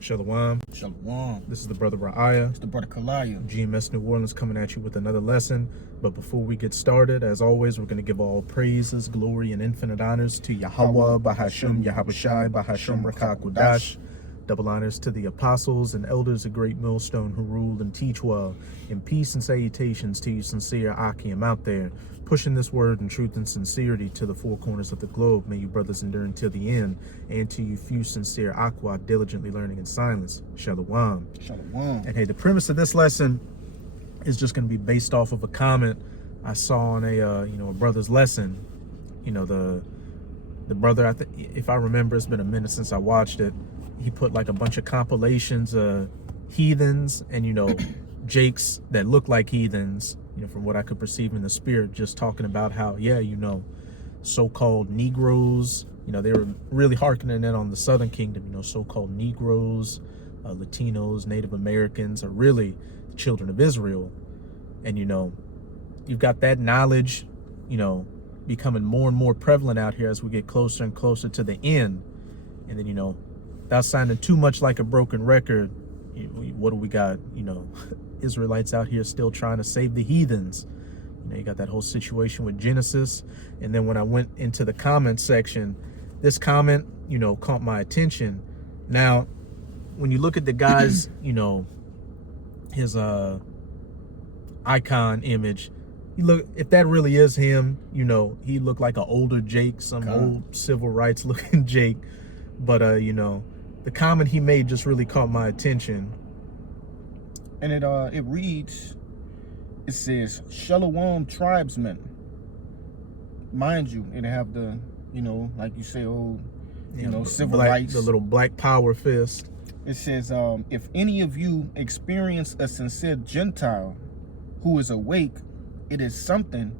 Shalom. Shalom. This is the brother Ra'aya. It's the brother Kalaya. GMS New Orleans coming at you with another lesson. But before we get started, as always, we're going to give all praises, glory, and infinite honors to Yahweh, Bahasham, Yahawashi, Bahasham, Rakakudash. Double honors to the apostles and elders of Great Millstone who rule and teach well. And peace and salutations to you sincere Akim out there, pushing this word in truth and sincerity to the four corners of the globe. May you brothers endure until the end. And to you few sincere Aqua diligently learning in silence. Shalom. Shalom. And hey, the premise of this lesson is just going to be based off of a comment I saw on a brother's lesson. The brother, I think, if I remember, it's been a minute since I watched it. He put like a bunch of compilations of heathens and jakes that look like heathens, from what I could perceive in the spirit, just talking about how, so-called Negroes, they were really hearkening in on the Southern Kingdom, so-called Negroes, Latinos, Native Americans are really the children of Israel. And, you've got that knowledge, becoming more and more prevalent out here as we get closer and closer to the end. And then, without sounding too much like a broken record, what do we got? Israelites out here still trying to save the heathens. You got that whole situation with Genesis. And then when I went into the comment section, this comment, caught my attention. Now, when you look at the guy's, his icon image, if that really is him, he looked like an older Jake, some old civil rights looking Jake. But the comment he made just really caught my attention. And it reads, it says, Shalom tribesmen. Mind you, it have the, like you say, old, civil rights. The little black power fist. It says, if any of you experience a sincere Gentile who is awake, it is something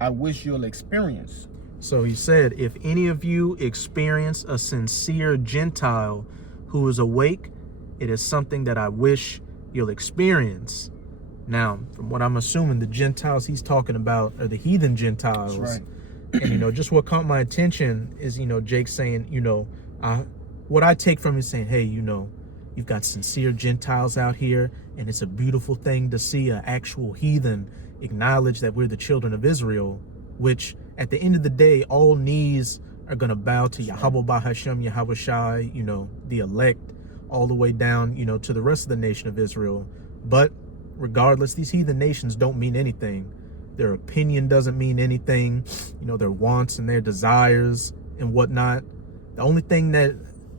I wish you'll experience. So he said, if any of you experience a sincere Gentile who is awake, it is something that I wish you'll experience. Now, from what I'm assuming, the Gentiles he's talking about are the heathen Gentiles. That's right. And, just what caught my attention is, Jake saying, what I take from him is saying, hey, you've got sincere Gentiles out here, and it's a beautiful thing to see an actual heathen acknowledge that we're the children of Israel, which at the end of the day, all knees are going to bow to Yahweh Bahasham, Yahawashi, the elect, all the way down, to the rest of the nation of Israel. But regardless, these heathen nations don't mean anything. Their opinion doesn't mean anything, their wants and their desires and whatnot. The only thing that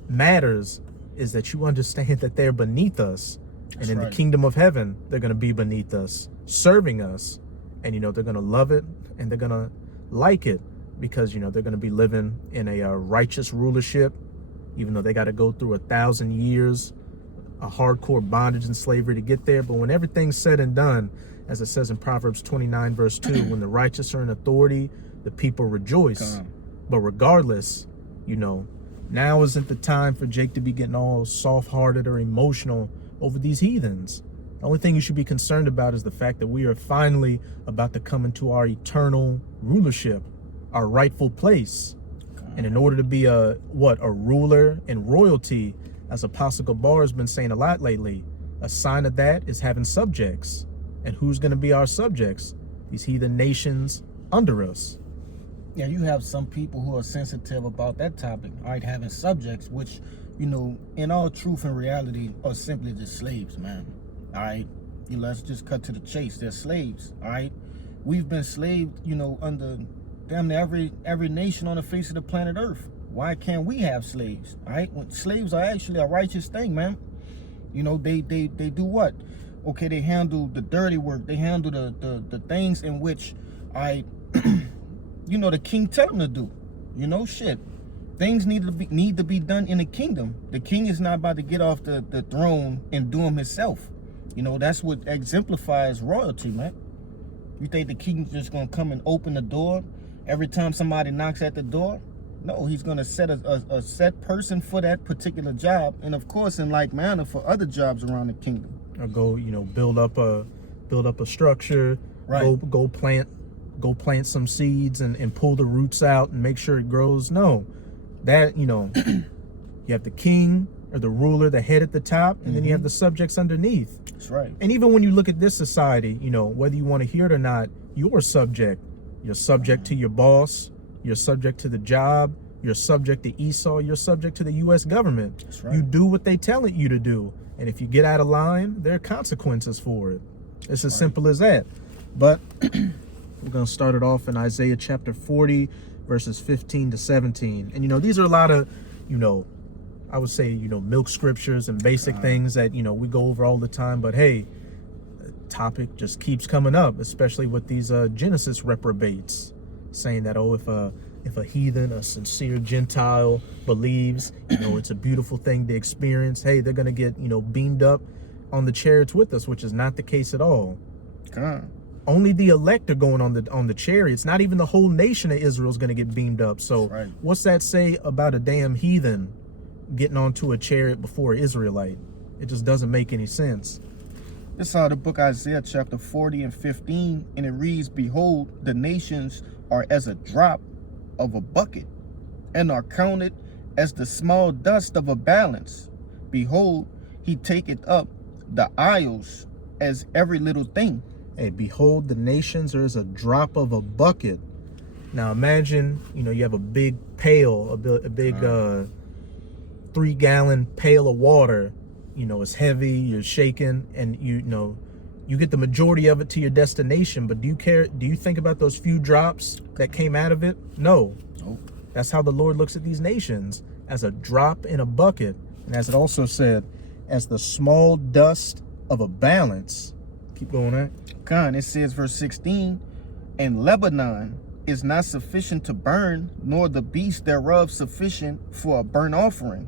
matters is that you understand that they're beneath us. And in the kingdom of heaven, they're going to be beneath us, serving us. And, they're going to love it and they're going to like it because, they're going to be living in a righteous rulership, even though they got to go through 1,000 years of hardcore bondage and slavery to get there. But when everything's said and done, as it says in Proverbs 29, verse 2, when the righteous are in authority, the people rejoice. But regardless, now isn't the time for Jake to be getting all soft-hearted or emotional over these heathens. The only thing you should be concerned about is the fact that we are finally about to come into our eternal rulership, our rightful place. And in order to be a ruler and royalty, as Apostle Gabar has been saying a lot lately, a sign of that is having subjects. And who's going to be our subjects? These heathen nations under us. Yeah, you have some people who are sensitive about that topic, right? Having subjects, which, in all truth and reality, are simply just slaves, man. All right, let's just cut to the chase. They're slaves. All right, we've been slaved, under damn near every nation on the face of the planet Earth. Why can't we have slaves? All right, when slaves are actually a righteous thing, man. They do what? Okay, they handle the dirty work. They handle the things in which the king tell them to do. Shit. Things need to be done in the kingdom. The king is not about to get off the throne and do them himself. That's what exemplifies royalty, man. You think the king's just gonna come and open the door every time somebody knocks at the door? No, he's gonna set a set person for that particular job, and of course, in like manner for other jobs around the kingdom. Or go, build up a structure. Right. Go plant some seeds and pull the roots out and make sure it grows. No, that you have the king, or the ruler, the head at the top, and then you have the subjects underneath. That's right. And even when you look at this society, you know, whether you want to hear it or not, you're a subject. You're subject to your boss. You're subject to the job. You're subject to Esau. You're subject to the U.S. government. That's right. You do what they tell you to do. And if you get out of line, there are consequences for it. It's as simple as that. But we're going to start it off in Isaiah chapter 40, verses 15 to 17. And, you know, these are a lot of, you know, I would say, you know, milk scriptures and basic things that, you know, we go over all the time. But, hey, the topic just keeps coming up, especially with these Genesis reprobates saying that, oh, if a heathen, a sincere Gentile believes, you know, it's a beautiful thing to experience, hey, they're going to get, you know, beamed up on the chariots with us, which is not the case at all. God. Only the elect are going on the chariots. Not even the whole nation of Israel is going to get beamed up. So what's that say about a damn heathen getting onto a chariot before an Israelite? It just doesn't make any sense. This is the book Isaiah chapter 40 and 15, and it reads, "Behold, the nations are as a drop of a bucket, and are counted as the small dust of a balance. Behold, he taketh up the isles as every little thing." Hey, behold, the nations are as a drop of a bucket. Now imagine, you know, you have a big pail, a big 3-gallon pail of water. You know, it's heavy, you're shaking, and you know, you get the majority of it to your destination. But do you think about those few drops that came out of it? No. That's how the Lord looks at these nations, as a drop in a bucket. And as it also said, as the small dust of a balance. Keep going on. God, it says, verse 16, "And Lebanon is not sufficient to burn, nor the beast thereof sufficient for a burnt offering.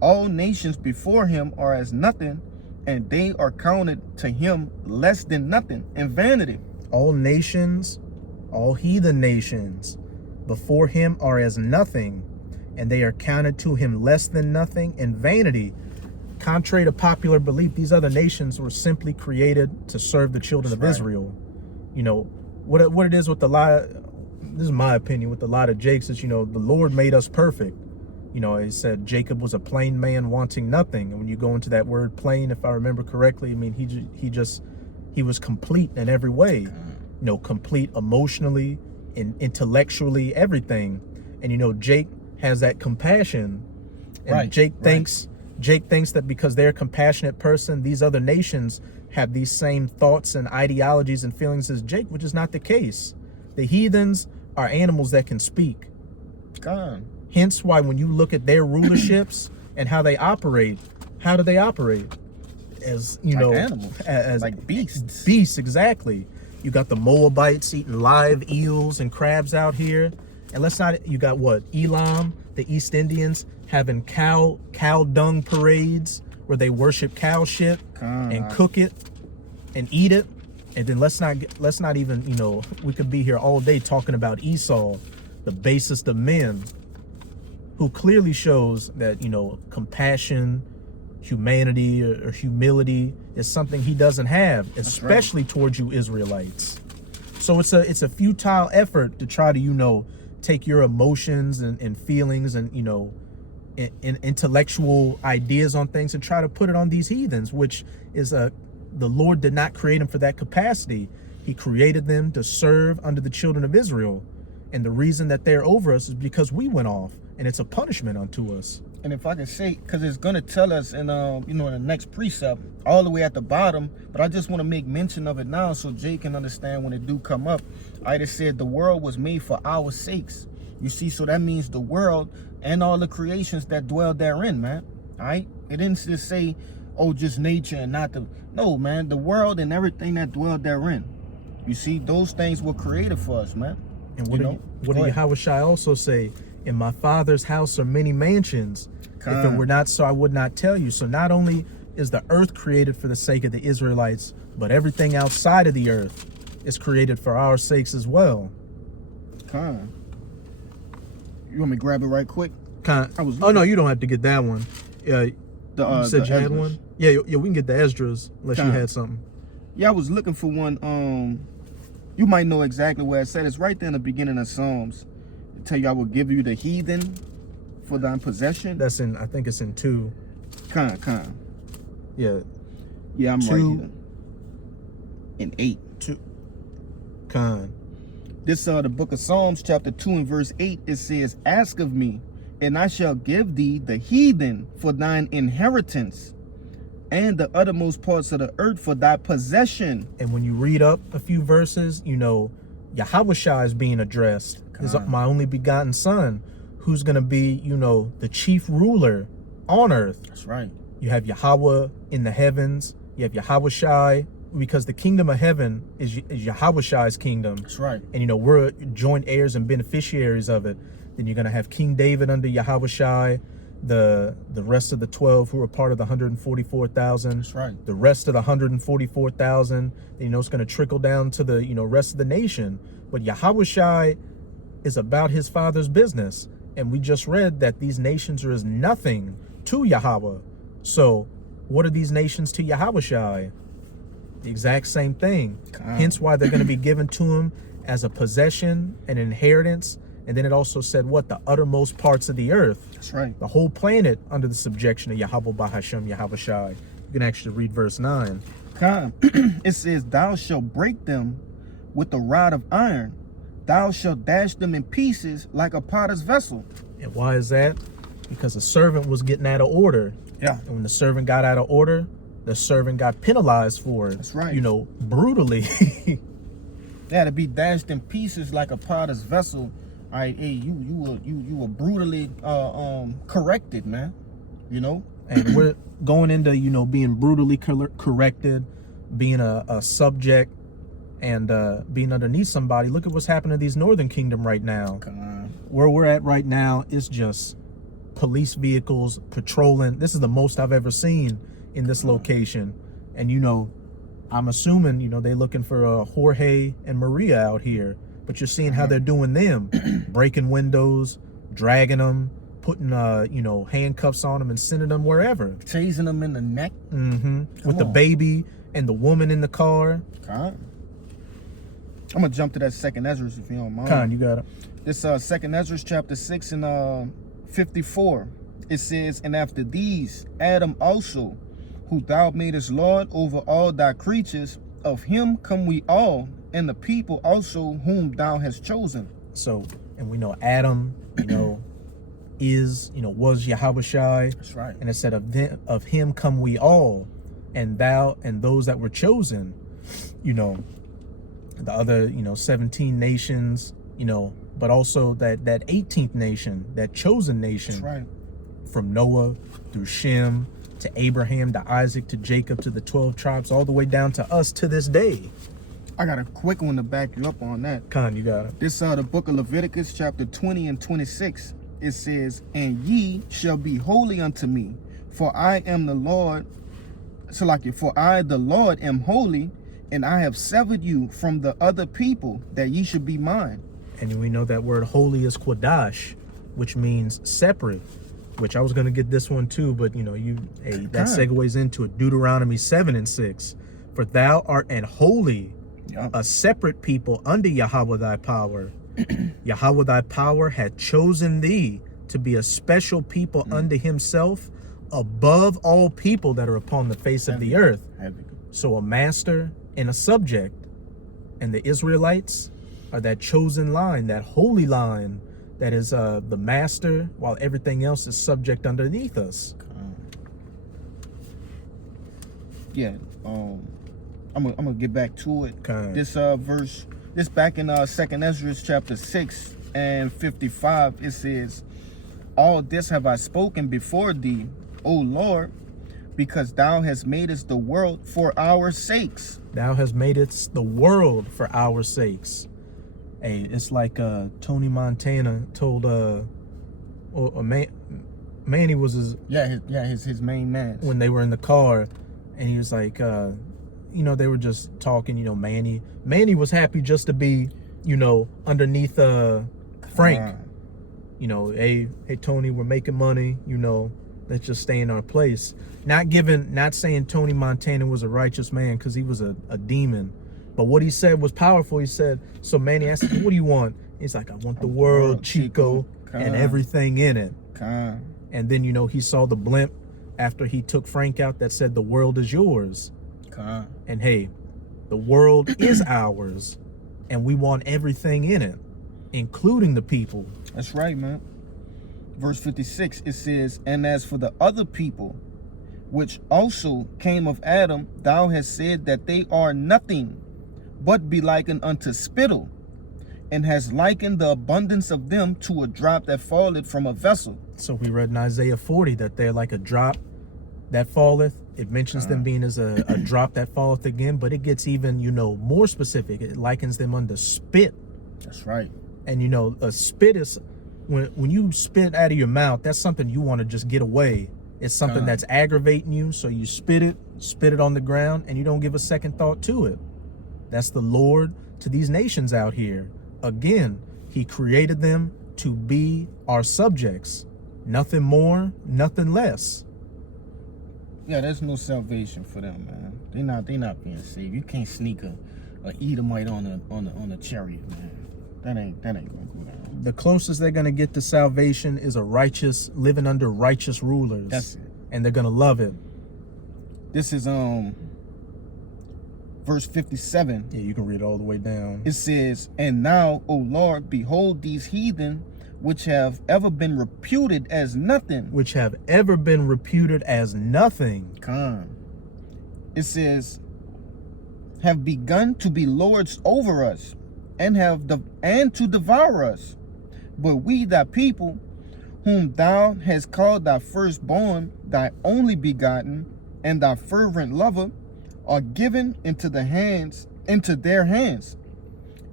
All nations before him are as nothing, and they are counted to him less than nothing and vanity." All nations, all heathen nations, before him are as nothing, and they are counted to him less than nothing and vanity. Contrary to popular belief, these other nations were simply created to serve the children of Israel. You know, what it is with a lot, this is my opinion, with a lot of Jakes is, you know, the Lord made us perfect. You know, he said Jacob was a plain man wanting nothing. And when you go into that word plain, if I remember correctly, I mean, he was complete in every way. You know, complete emotionally and intellectually, everything. And, you know, Jake has that compassion. And Jake thinks that because they're a compassionate person, these other nations have these same thoughts and ideologies and feelings as Jake, which is not the case. The heathens are animals that can speak. God. Hence why when you look at their rulerships and how they operate, how do they operate? As, you know, animals, as like beasts. Beasts, exactly. You got the Moabites eating live eels and crabs out here. And you got what? Elam, the East Indians, having cow dung parades where they worship cow shit and cook it and eat it. And then let's not even, you know, we could be here all day talking about Esau, the basest of men, who clearly shows that, you know, compassion, humanity, or humility is something he doesn't have, especially towards you Israelites. So it's a futile effort to try to, you know, take your emotions and feelings and, you know, in intellectual ideas on things and try to put it on these heathens, which is the Lord did not create them for that capacity. He created them to serve under the children of Israel. And the reason that they're over us is because we went off, and it's a punishment unto us. And if I can say, because it's going to tell us in, you know, in the next precept, all the way at the bottom, but I just want to make mention of it now so Jay can understand when it do come up. I just said the world was made for our sakes. You see, so that means the world and all the creations that dwell therein, man. All right? It didn't just say, oh, just nature and not the... No, man, the world and everything that dwelled therein. You see, those things were created for us, man. And what did Yahushua also say? In my Father's house are many mansions. If it were not so, I would not tell you. So not only is the earth created for the sake of the Israelites, but everything outside of the earth is created for our sakes as well. You want me to grab it right quick? Oh, no, you don't have to get that one. You said you had one? Yeah, we can get the Esdras unless you had something. Yeah, I was looking for one. You might know exactly where it said. It's right there in the beginning of Psalms. It tell you, I will give you the heathen for thine possession. That's in, I think it's in 2. Con. Yeah. Yeah, I'm right here. In 8. 2. Con. This the book of Psalms, chapter 2 and verse 8, it says, ask of me, and I shall give thee the heathen for thine inheritance, and the uttermost parts of the earth for thy possession. And when you read up a few verses, you know, Yahushua is being addressed. Is my only begotten son, who's going to be, you know, the chief ruler on earth. That's right. You have Yahweh in the heavens. You have Yahushua, because the kingdom of heaven is Yahushua's kingdom. That's right. And, you know, we're joint heirs and beneficiaries of it. Then you're going to have King David under Yahushua, the rest of the 12 who are part of the 144,000. That's right. The rest of the 144,000, you know, it's going to trickle down to the, you know, rest of the nation. But Yahushua is about his father's business. And we just read that these nations are as nothing to Yahweh. So what are these nations to Yahushua? The exact same thing. Hence why they're going to be given to him as a possession, an inheritance. And then it also said what? The uttermost parts of the earth. That's right. The whole planet under the subjection of Yahweh Bahashem Yahushua. You can actually read verse 9. It says, thou shalt break them with a rod of iron. Thou shalt dash them in pieces like a potter's vessel. And why is that? Because the servant was getting out of order. Yeah. And when the servant got out of order, the servant got penalized for it. That's right. You know, brutally. They had to be dashed in pieces like a potter's vessel. All right, hey, you were brutally corrected, man. You know? And we're going into, you know, being brutally corrected, being a subject, and being underneath somebody. Look at what's happening to these Northern Kingdom right now. Where we're at right now is just police vehicles patrolling. This is the most I've ever seen in this location. And, you know, I'm assuming, you know, they're looking for Jorge and Maria out here. But you're seeing how they're doing them. Breaking windows, dragging them, putting, you know, handcuffs on them and sending them wherever. Chasing them in the neck. With the baby and the woman in the car. I'm going to jump to that 2nd Ezra if you don't mind. You got it. This 2nd Ezra chapter 6 and 54. It says, and after these, Adam also, who thou madest Lord over all thy creatures, of him come we all, and the people also whom thou hast chosen. So, and we know Adam, you know, is, you know, was Yahushua. That's right. And it said of him come we all, and thou and those that were chosen, you know, the other, you know, 17 nations, you know, but also that 18th nation, that chosen nation. That's right. From Noah through Shem to Abraham to Isaac to Jacob to the 12 tribes, all the way down to us to this day. I got a quick one to back you up on that. You got it. This the book of Leviticus chapter 20 and 26. It says, and ye shall be holy unto me, for I am the Lord. For I the Lord am holy, and I have severed you from the other people, that ye should be mine. And we know that word holy is Quadash, which means separate. Which I was going to get this one too, but you know, that segues into it. Deuteronomy 7 and 6. For thou art an holy, a separate people under Yahweh thy power. Yahweh thy power had chosen thee to be a special people unto himself, above all people that are upon the face of the earth. So a master and a subject. And the Israelites are that chosen line, that holy line, that is the master, while everything else is subject underneath us. Yeah, I'm gonna get back to it. This verse, this back in 2nd Ezra chapter 6 and 55, it says, all this have I spoken before thee, O Lord, because thou hast made us the world for our sakes. Thou hast made us the world for our sakes. Hey, it's like Tony Montana told Manny was his his main man when they were in the car, and he was like you know, they were just talking, you know, Manny was happy just to be, you know, underneath Frank. You know, hey Tony, we're making money, you know, let's just stay in our place. Not saying Tony Montana was a righteous man, because he was a demon. But what he said was powerful. He said, so Manny asked him, what do you want? He's like, I want the world, Chico, and everything in it. And then, you know, he saw the blimp after he took Frank out that said the world is yours. Con. And hey, the world is ours, and we want everything in it, including the people. That's right, man. Verse 56, it says, and as for the other people, which also came of Adam, thou hast said that they are nothing, but be likened unto spittle, and has likened the abundance of them to a drop that falleth from a vessel. So we read in Isaiah 40 that they're like a drop that falleth. It mentions them being as a drop that falleth again, but it gets even, more specific. It likens them unto spit. That's right. And, a spit is, when you spit out of your mouth, that's something you want to just get away. It's something that's aggravating you, so you spit it on the ground, and you don't give a second thought to it. That's the Lord to these nations out here. Again, he created them to be our subjects. Nothing more, nothing less. Yeah, there's no salvation for them, man. They're not being saved. You can't sneak a Edomite on a chariot, man. That ain't gonna go down. The closest they're gonna get to salvation is living under righteous rulers. That's it. And they're gonna love it. This is verse 57. Yeah, you can read it all the way down. It says, and now, O Lord, behold these heathen, which have ever been reputed as nothing. Which have ever been reputed as nothing. Con. It says, have begun to be lords over us, and to devour us. But we, thy people, whom thou hast called thy firstborn, thy only begotten, and thy fervent lover, are given into their hands.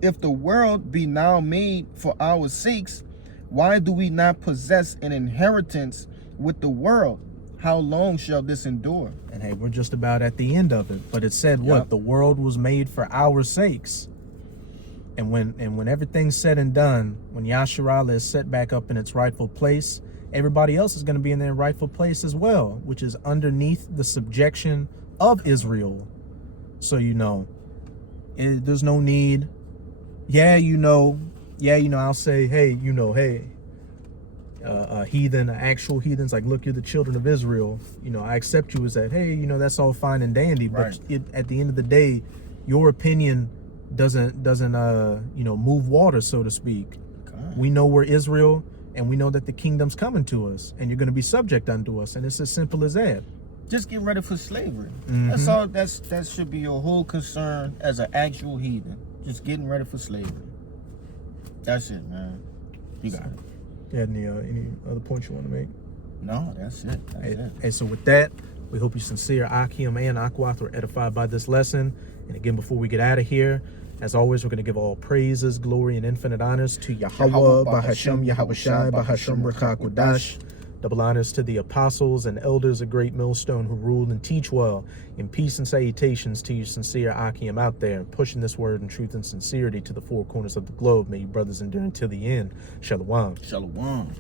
If the world be now made for our sakes, why do we not possess an inheritance with the world? How long shall this endure? And hey, we're just about at the end of it. But it said what? Yep. The world was made for our sakes. And when everything's said and done, when Yasharala is set back up in its rightful place, everybody else is going to be in their rightful place as well, which is underneath the subjection of Israel. So, there's no need. I'll say, hey, heathen, actual heathens, like, look, you're the children of Israel. I accept you as that. Hey, that's all fine and dandy. Right. But at the end of the day, your opinion doesn't move water, so to speak. God. We know we're Israel, and we know that the kingdom's coming to us, and you're going to be subject unto us, and it's as simple as that. Just get ready for slavery. Mm-hmm. That's all. That should be your whole concern as an actual heathen. Just getting ready for slavery. That's it, man. You got it. You had any other points you want to make? No, that's it. That's it. Hey, so with that, we hope you sincere Akim and Akwath were edified by this lesson. And again, before we get out of here, as always, we're going to give all praises, glory, and infinite honors to Yahweh, Bahashem, Yahawashi, Bahashem, Rakakwadash. Double honors to the apostles and elders of Great Millstone who rule and teach well. In peace and salutations to you sincere Akim out there, pushing this word in truth and sincerity to the four corners of the globe. May you brothers endure until the end. Shalom. Shalom.